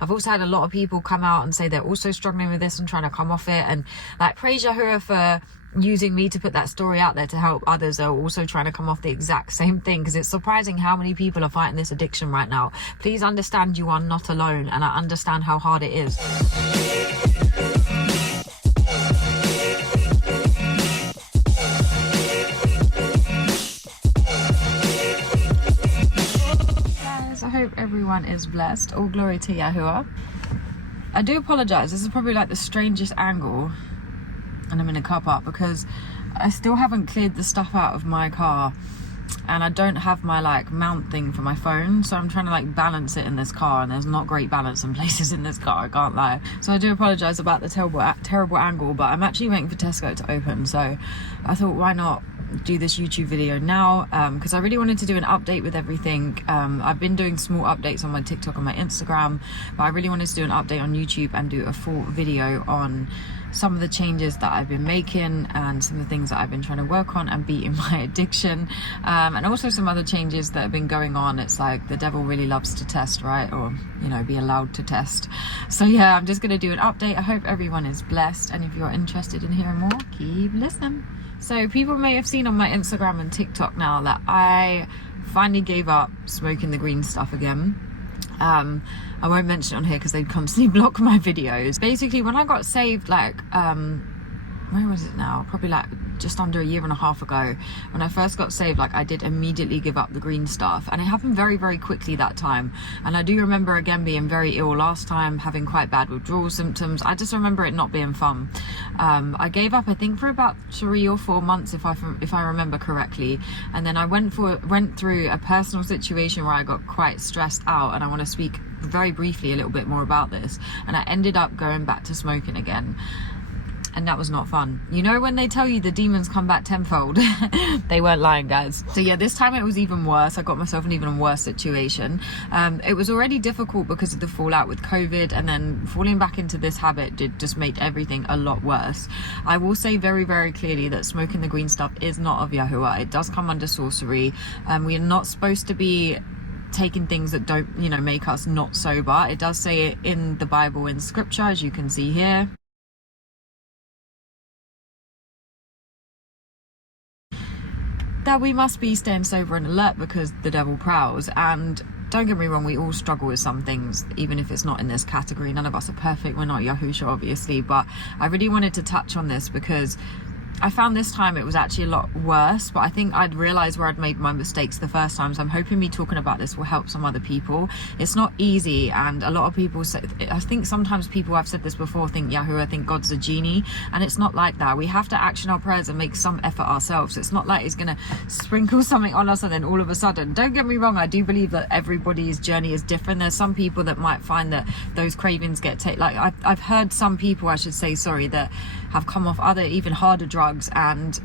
I've also had a lot of people come out and say they're also struggling with this and trying to come off it, and like praise Yahuwah for using me to put that story out there to help others that are also trying to come off the exact same thing, because it's surprising how many people are fighting this addiction right now. Please understand you are not alone, and I understand how hard it is. Guys, I hope everyone is blessed. All glory to Yahuwah. I do apologize, this is probably like the strangest angle, and I'm in a car park because I still haven't cleared the stuff out of my car, and I don't have my like mount thing for my phone, so I'm trying to like balance it in this car, and there's not great balance in places in this car, I can't lie. So I do apologize about the terrible angle, but I'm actually waiting for Tesco to open, so I thought why not do this YouTube video now, because I really wanted to do an update with everything. I've been doing small updates on my TikTok and my Instagram, but I really wanted to do an update on YouTube and do a full video on some of the changes that I've been making and some of the things that I've been trying to work on and beating my addiction, and also some other changes that have been going on. It's like the devil really loves to test, right? Or, you know, be allowed to test. So yeah, I'm just going to do an update. I hope everyone is blessed, and if you're interested in hearing more, keep listening. So people may have seen on my Instagram and TikTok now that I finally gave up smoking the green stuff again. I won't mention it on here because they constantly block my videos. Basically, when I got saved, like, where was it now? Probably like just under a year and a half ago, when I first got saved, like I did immediately give up the green stuff, and it happened very, very quickly that time. And I do remember again being very ill last time, having quite bad withdrawal symptoms. I just remember it not being fun. I gave up, I think, for about 3 or 4 months, if I remember correctly, and then I went through a personal situation where I got quite stressed out, and I want to speak very briefly a little bit more about this. And I ended up going back to smoking again, and that was not fun. You know when they tell you the demons come back tenfold? They weren't lying, guys. So yeah, this time it was even worse. I got myself in an even worse situation. It was already difficult because of the fallout with COVID, and then falling back into this habit did just make everything a lot worse. I will say very, very clearly that smoking the green stuff is not of Yahuwah. It does come under sorcery. We are not supposed to be taking things that don't, you know, make us not sober. It does say it in the Bible, in scripture, as you can see here. That we must be staying sober and alert because the devil prowls. And don't get me wrong, we all struggle with some things, even if it's not in this category. None of us are perfect. We're not Yahusha, obviously, but I really wanted to touch on this because I found this time it was actually a lot worse, but I think I'd realized where I'd made my mistakes the first time, so I'm hoping me talking about this will help some other people. It's not easy, and a lot of people say, I think sometimes people, I've said this before, think Yahuwah, think God's a genie, and it's not like that. We have to action our prayers and make some effort ourselves. It's not like he's gonna sprinkle something on us and then all of a sudden. Don't get me wrong, I do believe that everybody's journey is different. There's some people that might find that those cravings get taken, like I've heard some people, I should say, sorry, that have come off other even harder drugs, and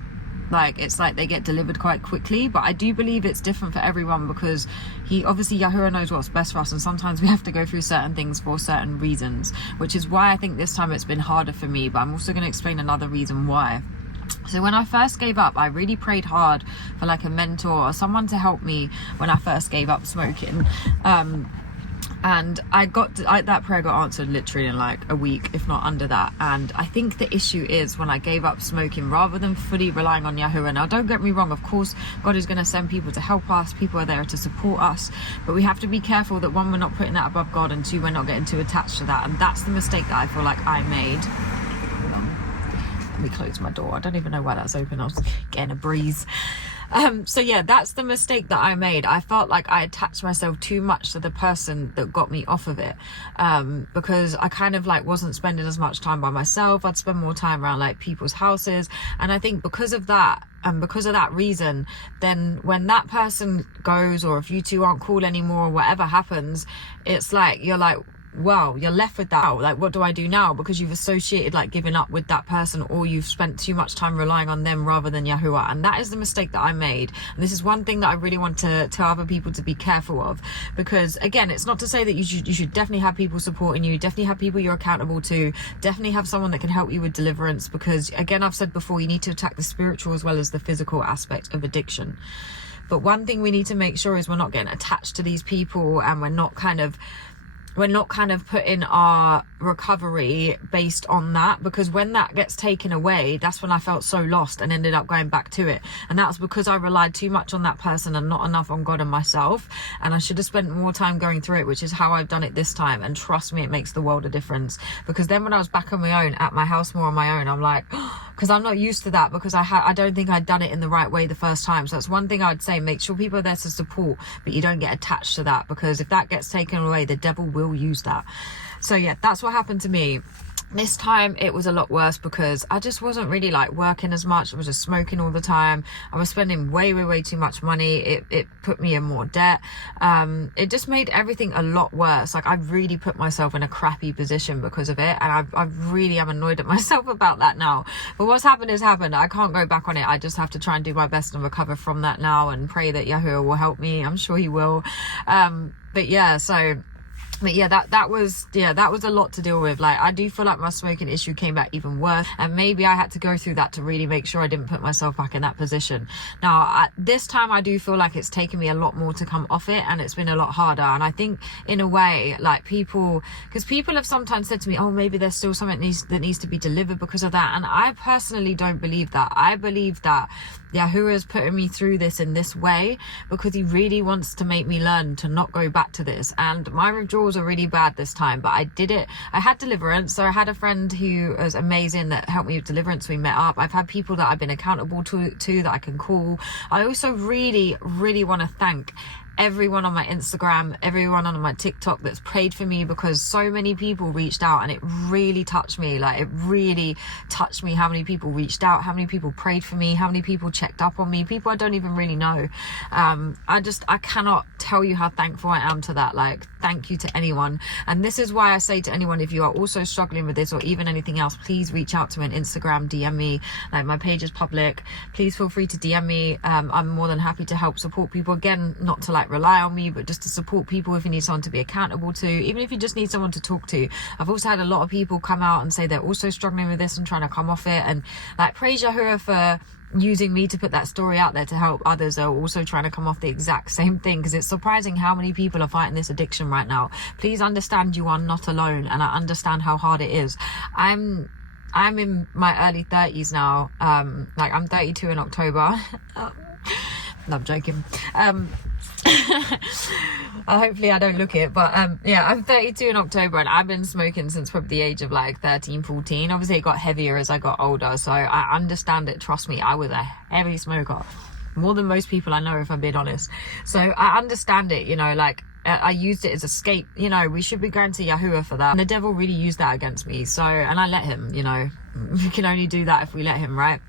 like it's like they get delivered quite quickly. But I do believe it's different for everyone, because he obviously, Yahuwah knows what's best for us, and sometimes we have to go through certain things for certain reasons, which is why I think this time it's been harder for me. But I'm also going to explain another reason why. So when I first gave up, I really prayed hard for like a mentor or someone to help me when I first gave up smoking. And that prayer got answered literally in like a week, if not under that. And I think the issue is when I gave up smoking, rather than fully relying on Yahuwah. Now, don't get me wrong, of course, God is going to send people to help us. People are there to support us. But we have to be careful that, one, we're not putting that above God, and two, we're not getting too attached to that. And that's the mistake that I feel like I made. Let me close my door. I don't even know why that's open. I was getting a breeze. So yeah, that's the mistake that I made. I felt like I attached myself too much to the person that got me off of it, because I kind of like wasn't spending as much time by myself. I'd spend more time around like people's houses, and I think because of that, and because of that reason, then when that person goes, or if you two aren't cool anymore, or whatever happens, it's like you're like, well, you're left with that. Like, what do I do now? Because you've associated like giving up with that person, or you've spent too much time relying on them rather than Yahuwah. And that is the mistake that I made. And this is one thing that I really want to tell other people to be careful of, because again, it's not to say that you should definitely have people supporting you, definitely have people you're accountable to, definitely have someone that can help you with deliverance, because again, I've said before, you need to attack the spiritual as well as the physical aspect of addiction. But one thing we need to make sure is we're not getting attached to these people, and we're not kind of we're not kind of putting our recovery based on that, because when that gets taken away, that's when I felt so lost and ended up going back to it. And that was because I relied too much on that person and not enough on God and myself, and I should have spent more time going through it, which is how I've done it this time. And trust me, it makes the world a difference, because then when I was back on my own at my house, more on my own, I'm like, because I'm not used to that, because I don't think I'd done it in the right way the first time. So that's one thing I'd say: make sure people are there to support, but you don't get attached to that, because if that gets taken away, the devil will use that. So yeah, that's what happened to me. This time it was a lot worse, because I just wasn't really like working as much. I was just smoking all the time. I was spending way too much money. It put me in more debt. It just made everything a lot worse. Like, I really put myself in a crappy position because of it, and I really am annoyed at myself about that now. But what's happened is happened. I can't go back on it. I just have to try and do my best and recover from that now, and pray that Yahuwah will help me. I'm sure he will. But yeah, that was a lot to deal with. Like, I do feel like my smoking issue came back even worse, and maybe I had to go through that to really make sure I didn't put myself back in that position. Now, this time I do feel like it's taken me a lot more to come off it, and it's been a lot harder. And I think in a way, like, people have sometimes said to me, oh, maybe there's still something that needs to be delivered because of that. And I personally don't believe that. I believe that Yahuwah is putting me through this in this way because he really wants to make me learn to not go back to this. And my withdrawals are really bad this time, but I did it. I had deliverance. So I had a friend who was amazing that helped me with deliverance. We met up. I've had people that I've been accountable to that I can call. I also really want to thank everyone on my Instagram, everyone on my TikTok that's prayed for me, because so many people reached out, and it really touched me. Like, it really touched me how many people reached out, how many people prayed for me, how many people checked up on me, people I don't even really know. I cannot tell you how thankful I am to that. Like, thank you to anyone. And this is why I say to anyone, if you are also struggling with this or even anything else, please reach out to me on Instagram, DM me. Like, my page is public. Please feel free to DM me. I'm more than happy to help support people. Again, not to like rely on me, but just to support people if you need someone to be accountable to, even if you just need someone to talk to. I've also had a lot of people come out and say they're also struggling with this and trying to come off it, and like, praise Yahuwah for using me to put that story out there to help others that are also trying to come off the exact same thing, because it's surprising how many people are fighting this addiction right now. Please understand, you are not alone, and I understand how hard it is. I'm in my early 30s now. Like, I'm 32 in October. No, I'm joking. Hopefully I don't look it, but yeah, I'm 32 in October, and I've been smoking since probably the age of like 13, 14. Obviously it got heavier as I got older, so I understand it. Trust me, I was a heavy smoker, more than most people I know, if I'm being honest. So I understand it, you know, like, I used it as escape. You know, we should be going to Yahuwah for that, and the devil really used that against me. So, and I let him, you know, we can only do that if we let him, right?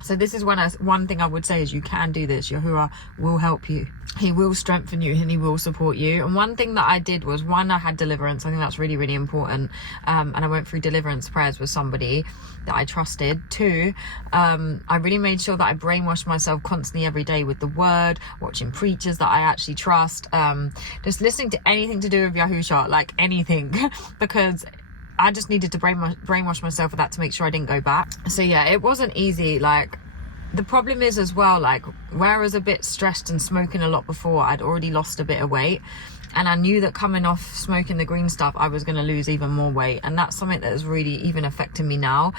So this is one thing I would say is, you can do this. Yahuwah will help you. He will strengthen you, and he will support you. And one thing that I did was, one, I had deliverance. I think that's really important. And I went through deliverance prayers with somebody that I trusted. Two, I really made sure that I brainwashed myself constantly every day with the word, watching preachers that I actually trust, just listening to anything to do with Yahushua, like anything, because I just needed to brainwash myself with that to make sure I didn't go back. So yeah, it wasn't easy. Like, the problem is as well, like, where I was a bit stressed and smoking a lot before, I'd already lost a bit of weight. And I knew that coming off smoking the green stuff, I was going to lose even more weight. And that's something that is really even affecting me now.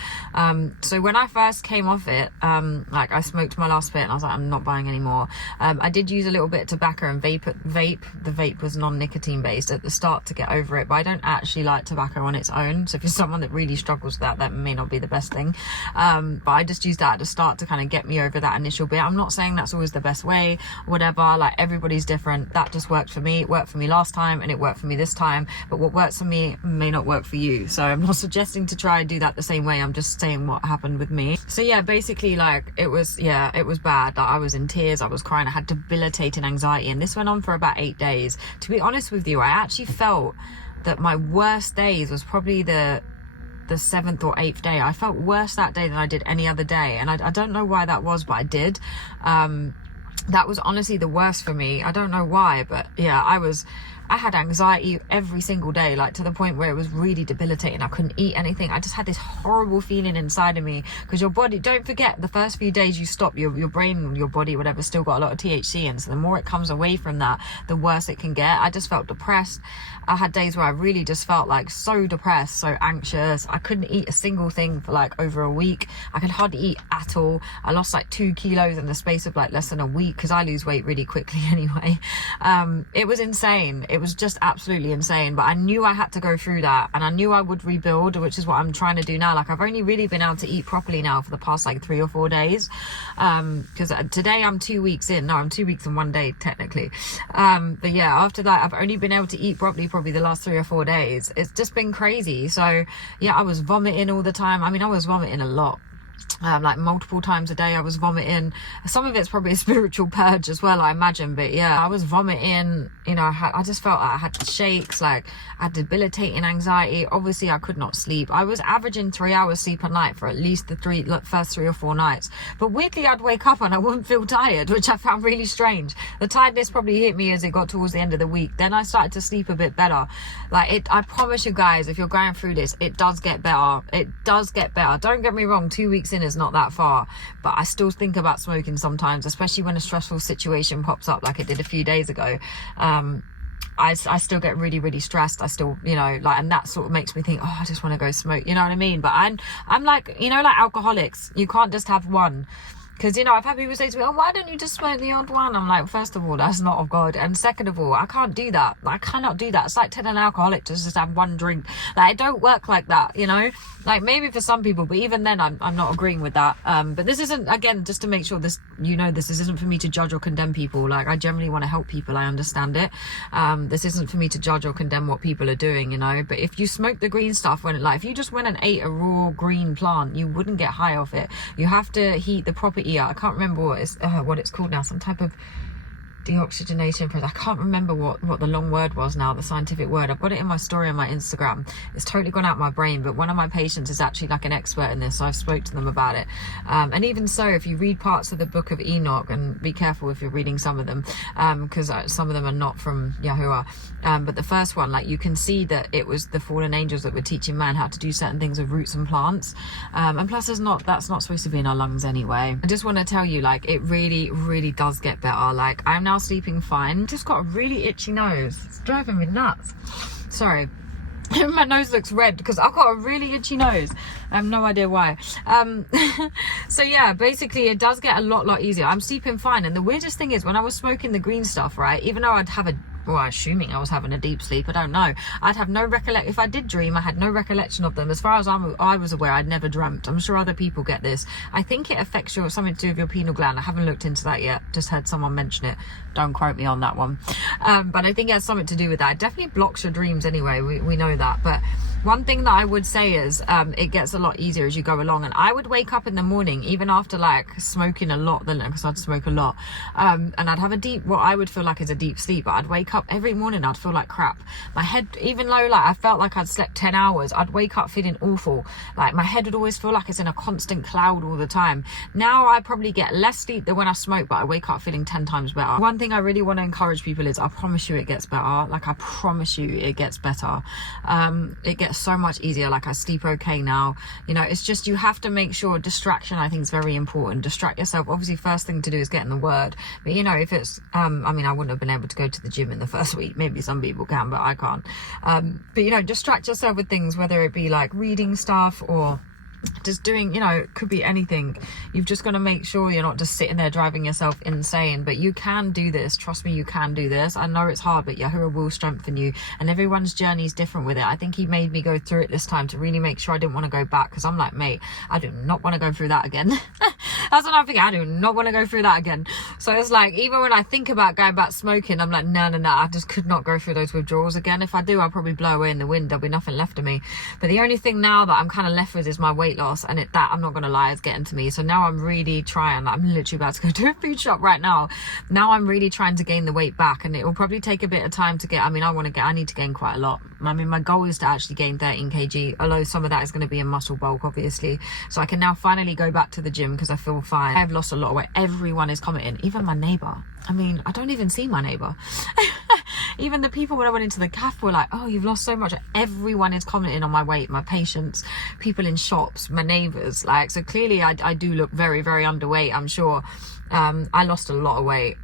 So when I first came off it, like, I smoked my last bit and I was like, I'm not buying anymore. I did use a little bit of tobacco and vape. The vape was non-nicotine based at the start to get over it. But I don't actually like tobacco on its own. So if you're someone that really struggles with that may not be the best thing. But I just used that at the start to kind of get me over that initial bit. I'm not saying that's always the best way, whatever. Like, everybody's different. That just worked for me. It worked for me last time, and it worked for me this time, but what works for me may not work for you. So I'm not suggesting to try and do that the same way. I'm just saying what happened with me. So yeah, basically, like, it was bad. Like, I was in tears, I was crying, I had debilitating anxiety, and this went on for about 8 days. To be honest with you, I actually felt that my worst days was probably the 7th or 8th day. I felt worse that day than I did any other day, and I don't know why that was, but I did. That was honestly the worst for me. I don't know why, but yeah, I was I had anxiety every single day, like to the point where it was really debilitating. I couldn't eat anything. I just had this horrible feeling inside of me, because your body, don't forget, the first few days you stop, your brain, your body, whatever, still got a lot of THC in. So the more it comes away from that, the worse it can get. I just felt depressed. I had days where I really just felt like so depressed, so anxious. I couldn't eat a single thing for like over a week. I could hardly eat at all. I lost like 2 kilos in the space of like less than a week, because I lose weight really quickly anyway. It was insane. It was just absolutely insane. But I knew I had to go through that, and I knew I would rebuild, which is what I'm trying to do now. Like I've only really been able to eat properly now for the past like 3 or 4 days, because today I'm 2 weeks in. No, I'm 2 weeks and 1 day technically. But yeah, after that I've only been able to eat properly probably the last 3 or 4 days. It's just been crazy. So yeah, I was vomiting all the time. I mean, I was vomiting a lot. Like multiple times a day I was vomiting. Some of it's probably a spiritual purge as well, I imagine, but yeah, I was vomiting. You know, I just felt like I had shakes, like I had debilitating anxiety. Obviously I could not sleep. I was averaging 3 hours sleep a night for at least the first 3 or 4 nights, but weirdly I'd wake up and I wouldn't feel tired, which I found really strange. The tiredness probably hit me as it got towards the end of the week. Then I started to sleep a bit better. Like I promise you guys, if you're going through this, it does get better. It does get better. Don't get me wrong, 2 weeks in is not that far, but I still think about smoking sometimes, especially when a stressful situation pops up like it did a few days ago. I still get really, really stressed. I still, you know, like, and that sort of makes me think, oh, I just want to go smoke, you know what I mean? But I'm like, you know, like alcoholics, you can't just have one. Because, you know, I've had people say to me, oh, why don't you just smoke the odd one? I'm like, first of all, that's not of God. And second of all, I can't do that. I cannot do that. It's like telling an alcoholic to just have one drink. Like, it don't work like that, you know? Like, maybe for some people, but even then, I'm not agreeing with that. But this isn't, again, just to make sure this, you know, this isn't for me to judge or condemn people. Like, I generally want to help people. I understand it. This isn't for me to judge or condemn what people are doing, you know? But if you smoke the green stuff, if you just went and ate a raw green plant, you wouldn't get high off it. You have to heat the proper I can't remember what it's called now, some type of deoxygenation process. I can't remember what the long word was now, the scientific word. I've got it in my story on my Instagram. It's totally gone out my brain, but one of my patients is actually like an expert in this, so I've spoke to them about it. And even so, if you read parts of the book of Enoch, and be careful if you're reading some of them, because some of them are not from Yahuwah, but the first one, like, you can see that it was the fallen angels that were teaching man how to do certain things with roots and plants, and plus that's not supposed to be in our lungs anyway. I just want to tell you, like, it really, really does get better. Like, I'm now sleeping fine. Just got a really itchy nose. It's driving me nuts. Sorry. My nose looks red because I've got a really itchy nose. I have no idea why. So yeah, basically it does get a lot easier. I'm sleeping fine. And the weirdest thing is, when I was smoking the green stuff, right, even though I'd have assuming I was having a deep sleep, I don't know, I'd have no recollection. If I did dream, I had no recollection of them. As far as I was aware, I'd never dreamt. I'm sure other people get this. I think it affects something to do with your pineal gland. I haven't looked into that yet, just heard someone mention it. Don't quote me on that one. But I think it has something to do with that. It definitely blocks your dreams anyway, we know that. But one thing that I would say is it gets a lot easier as you go along. And I would wake up in the morning, even after like smoking a lot, because I'd smoke a lot, and I'd have what I would feel like is a deep sleep, but I'd wake up every morning, I'd feel like crap. My head, even though like I felt like I'd slept 10 hours, I'd wake up feeling awful. Like my head would always feel like it's in a constant cloud all the time. Now I probably get less sleep than when I smoke, but I wake up feeling 10 times better. One thing I really want to encourage people is, I promise you it gets better. Like, I promise you it gets better. It gets so much easier. Like, I sleep okay now. You know, it's just, you have to make sure distraction, I think, is very important. Distract yourself. Obviously, first thing to do is get in the word. But you know, if it's I mean, I wouldn't have been able to go to the gym in the first week. Maybe some people can, but I can't. But you know, distract yourself with things, whether it be like reading stuff or just doing, you know, it could be anything. You've just got to make sure you're not just sitting there driving yourself insane. But you can do this. Trust me, you can do this. I know it's hard, but Yahuwah will strengthen you, and everyone's journey is different with it. I think he made me go through it this time to really make sure I didn't want to go back, because I'm like, mate, I do not want to go through that again. That's what I'm thinking. I do not want to go through that again. So it's like, even when I think about going back smoking, I'm like, no, I just could not go through those withdrawals again. If I do, I'll probably blow away in the wind. There'll be nothing left of me. But the only thing now that I'm kind of left with is my weight loss, and that, I'm not gonna lie, is getting to me. So now I'm really trying. I'm literally about to go to a food shop right now. Now I'm really trying to gain the weight back, and it will probably take a bit of time to get. I mean, I need to gain quite a lot. I mean, my goal is to actually gain 13 kg, although some of that is going to be in muscle bulk, obviously. So I can now finally go back to the gym because I feel fine. I've lost a lot of weight. Everyone is commenting, even my neighbor. I mean, I don't even see my neighbor. even the people when I went into the cafe were like, oh, you've lost so much. Everyone is commenting on my weight, my patients, people in shops, my neighbors. Like, so clearly I do look very, very underweight, I'm sure. I lost a lot of weight.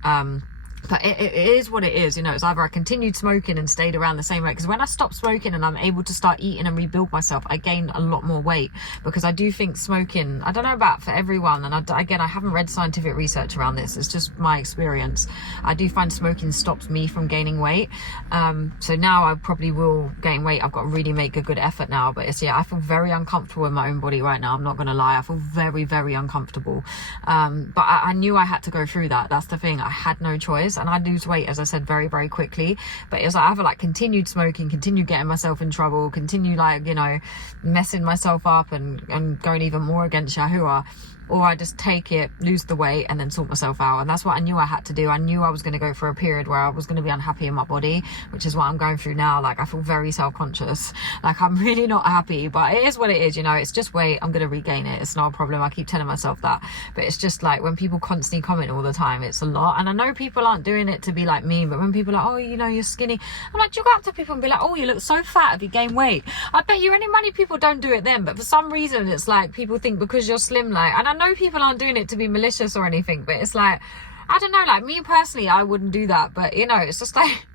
But it is what it is, you know. It's either I continued smoking and stayed around the same weight, because when I stopped smoking and I'm able to start eating and rebuild myself, I gain a lot more weight, because I do think smoking, I don't know about for everyone, and again, I haven't read scientific research around this, it's just my experience. I do find smoking stops me from gaining weight. So now I probably will gain weight. I've got to really make a good effort now, but it's, yeah, I feel very uncomfortable in my own body right now. I'm not gonna lie, I feel very, very uncomfortable. But I knew I had to go through that. That's the thing, I had no choice. And I lose weight, as I said, very, very quickly. But it was like, I either like continued smoking, continued getting myself in trouble, continue like, you know, messing myself up and going even more against Yahuwah, or I just take it, lose the weight, and then sort myself out. And that's what I knew I had to do. I knew I was going to go for a period where I was going to be unhappy in my body, which is what I'm going through now. Like, I feel very self-conscious. Like, I'm really not happy, but it is what it is, you know. It's just weight. I'm going to regain it. It's not a problem. I keep telling myself that. But it's just like, when people constantly comment all the time, it's a lot. And I know people aren't doing it to be like me, but when people are like, oh, you know, you're skinny, I'm like, do you go up to people and be like, oh, you look so fat, have you gained weight? I bet you any money people don't do it then. But for some reason, it's like people think because you're slim, like, and I know people aren't doing it to be malicious or anything, but it's like, I don't know, like me personally, I wouldn't do that. But you know, it's just like,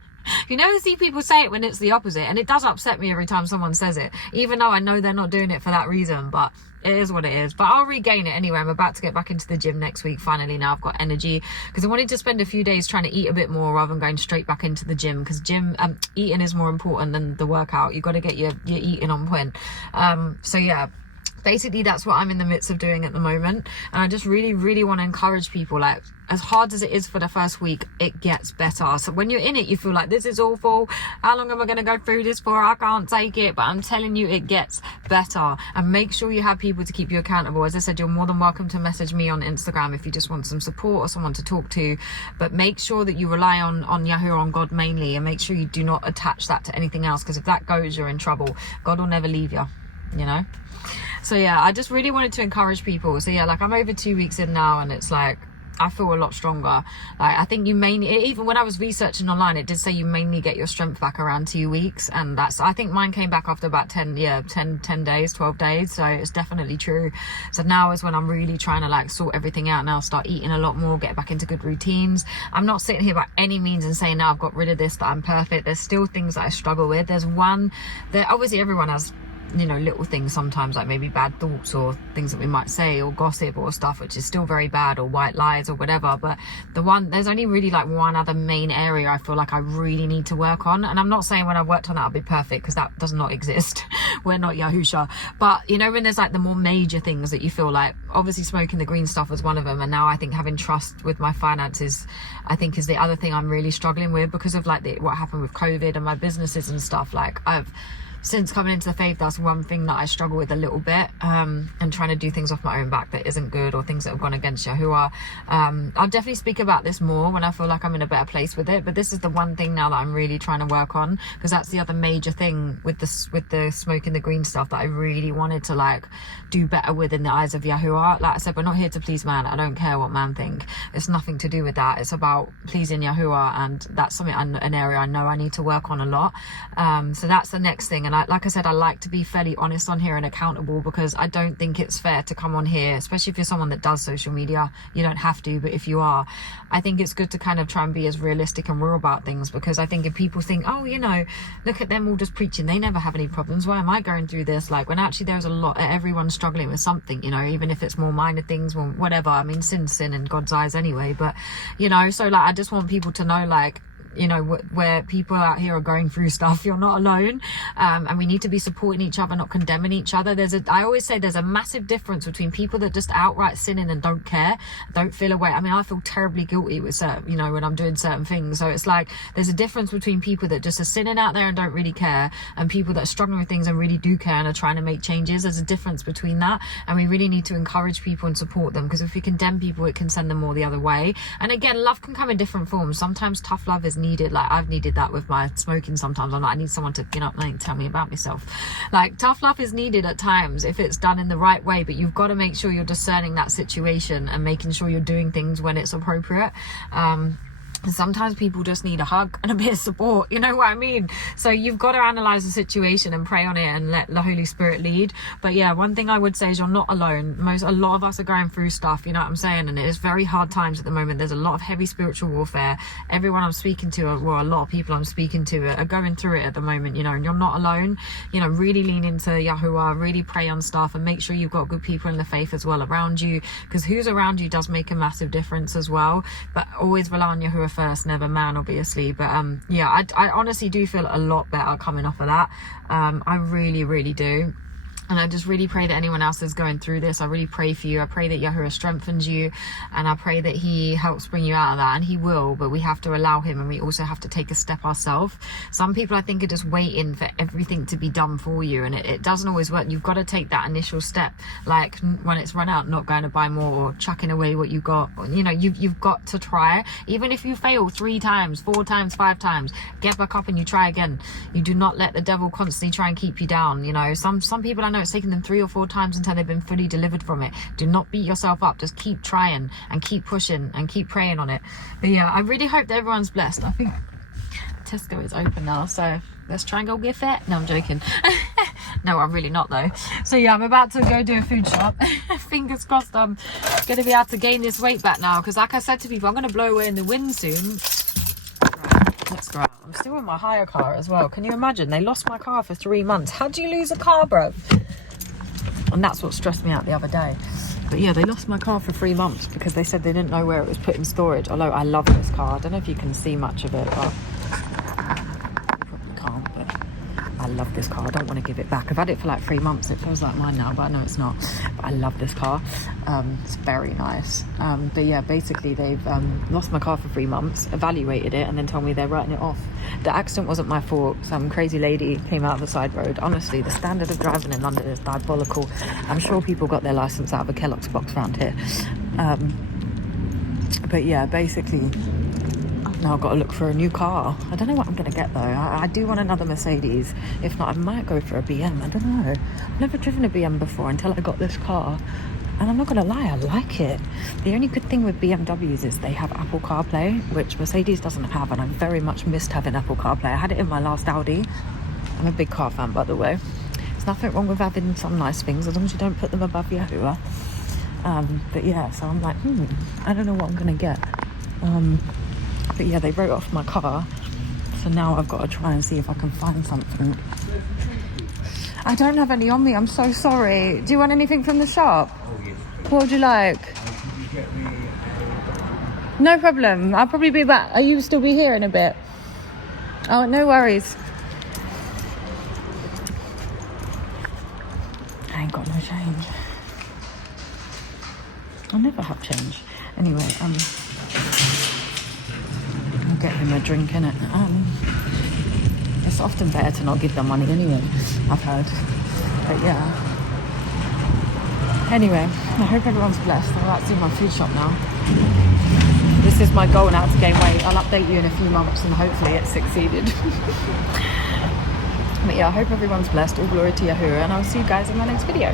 you never see people say it when it's the opposite, and it does upset me every time someone says it, even though I know they're not doing it for that reason. But it is what it is. But I'll regain it anyway. I'm about to get back into the gym next week finally. Now I've got energy, because I wanted to spend a few days trying to eat a bit more rather than going straight back into the gym, because eating is more important than the workout. You've got to get your eating on point. So yeah, basically that's what I'm in the midst of doing at the moment. And I just really, really want to encourage people, like, as hard as it is for the first week, it gets better. So when you're in it, you feel like, this is awful, how long am I going to go through this for, I can't take it. But I'm telling you, it gets better. And make sure you have people to keep you accountable. As I said, you're more than welcome to message me on Instagram if you just want some support or someone to talk to, but make sure that you rely on Yahuwah, on God mainly, and make sure you do not attach that to anything else, because if that goes, you're in trouble. God will never leave you, you know. So yeah, I just really wanted to encourage people. So yeah, like, I'm over 2 weeks in now, and it's like, I feel a lot stronger. Like, I think you mainly, even when I was researching online, it did say you mainly get your strength back around 2 weeks, and that's, I think mine came back after about 10 days, 12 days. So it's definitely true. So now is when I'm really trying to like sort everything out now, start eating a lot more, get back into good routines. I'm not sitting here by any means and saying now I've got rid of this, that I'm perfect. There's still things that I struggle with. There's one that obviously everyone has, you know, little things sometimes, like maybe bad thoughts or things that we might say, or gossip or stuff which is still very bad, or white lies or whatever. But there's only really like one other main area I feel like I really need to work on. And I'm not saying when I've worked on that I'll be perfect, because that does not exist. We're not Yahusha. But you know, when there's like the more major things that you feel like, obviously smoking the green stuff was one of them, and now I think having trust with my finances, I think, is the other thing I'm really struggling with, because of like what happened with COVID and my businesses and stuff. Like, since coming into the faith, that's one thing that I struggle with a little bit, and trying to do things off my own back that isn't good, or things that have gone against Yahuwah. I'll definitely speak about this more when I feel like I'm in a better place with it, but this is the one thing now that I'm really trying to work on, because that's the other major thing with the smoking the green stuff that I really wanted to like do better with in the eyes of Yahuwah. Like I said, we're not here to please man. I don't care what man think. It's nothing to do with that. It's about pleasing Yahuwah, and that's something, an area I know I need to work on a lot. So that's the next thing. And like I said, I like to be fairly honest on here and accountable, because I don't think it's fair to come on here, especially if you're someone that does social media. You don't have to, but if you are, I think it's good to kind of try and be as realistic and real about things, because I think if people think, oh, you know, look at them all just preaching, they never have any problems, why am I going through this? Like, when actually there's a lot, everyone's struggling with something, you know, even if it's more minor things, or whatever. I mean, sin's sin in God's eyes anyway, but you know, so like, I just want people to know, like, you know, where people out here are going through stuff, you're not alone, and we need to be supporting each other, not condemning each other. I always say there's a massive difference between people that just outright sinning and don't care, don't feel away. I mean, I feel terribly guilty with certain, you know, when I'm doing certain things. So it's like, there's a difference between people that just are sinning out there and don't really care, and people that are struggling with things and really do care and are trying to make changes. There's a difference between that, and we really need to encourage people and support them, because if we condemn people, it can send them more the other way. And again, love can come in different forms. Sometimes tough love is needed. Like, I've needed that with my smoking. Sometimes I'm like, I need someone to, you know, like, tell me about myself. Like, tough love is needed at times if it's done in the right way, but you've got to make sure you're discerning that situation and making sure you're doing things when it's appropriate. And sometimes people just need a hug and a bit of support, you know what I mean? So you've got to analyze the situation and pray on it and let the Holy Spirit lead. But yeah, one thing I would say is you're not alone. A lot of us are going through stuff, you know what I'm saying? And it is very hard times at the moment. There's a lot of heavy spiritual warfare. Everyone I'm speaking to, well, a lot of people I'm speaking to are going through it at the moment, you know, and you're not alone. You know, really lean into Yahuwah, really pray on stuff, and make sure you've got good people in the faith as well around you, because who's around you does make a massive difference as well. But always rely on Yahuwah first, never man, obviously. But yeah, I honestly do feel a lot better coming off of that. I really do. And I just really pray that anyone else is going through this, I really pray for you. I pray that Yahuwah strengthens you, and I pray that he helps bring you out of that, and he will, but we have to allow him, and we also have to take a step ourselves. Some people, I think, are just waiting for everything to be done for you, and it doesn't always work. You've got to take that initial step, like when it's run out, not going to buy more, or chucking away what you got. You know, you've got to try. Even if you fail 3 times, 4 times, 5 times, get back up and you try again. You do not let the devil constantly try and keep you down. You know, some people I know, it's taken them 3 or 4 times until they've been fully delivered from it. Do not beat yourself up. Just keep trying and keep pushing and keep praying on it. But yeah, I really hope that everyone's blessed. I think Tesco is open now, so let's try and go get fit. No, I'm joking. No, I'm really not though. So yeah, I'm about to go do a food shop. Fingers crossed I'm gonna be able to gain this weight back now, because like I said to people, I'm gonna blow away in the wind soon. Right, let's go out. I'm still in my hire car as well. Can you imagine? They lost my car for 3 months. How do you lose a car, bro? And that's what stressed me out the other day. But yeah, they lost my car for 3 months because they said they didn't know where it was put in storage. Although I love this car. I don't know if you can see much of it, but you probably can't. But I love this car. I don't want to give it back. I've had it for like 3 months. It feels like mine now, but I know it's not. But I love this car. It's very nice. But yeah, basically they've lost my car for 3 months, evaluated it, and then told me they're writing it off. The accident wasn't my fault. Some crazy lady came out of the side road. Honestly, the standard of driving in London is diabolical. I'm sure people got their license out of a Kellogg's box around here. But yeah, basically now I've got to look for a new car. I don't know what I'm going to get though. I do want another Mercedes. If not, I might go for a BM. I don't know. I've never driven a BM before until I got this car. And I'm not going to lie, I like it. The only good thing with BMWs is they have Apple CarPlay, which Mercedes doesn't have, and I very much missed having Apple CarPlay. I had it in my last Audi. I'm a big car fan, by the way. There's nothing wrong with having some nice things, as long as you don't put them above Yahuwah. But yeah, so I'm like, I don't know what I'm going to get. But yeah, they wrote off my car. So now I've got to try and see if I can find something. I don't have any on me, I'm so sorry. Do you want anything from the shop? What would you like? No problem. I'll probably be back. Are you still be here in a bit? Oh, no worries. I ain't got no change. I never have change. Anyway, I'll get him a drink, innit? It's often better to not give them money anyway, I've heard. But yeah. Anyway, I hope everyone's blessed. I'm about to do my food shop now. This is my goal now, to gain weight. I'll update you in a few months and hopefully it's succeeded. But yeah, I hope everyone's blessed. All glory to Yahuwah, and I'll see you guys in my next video.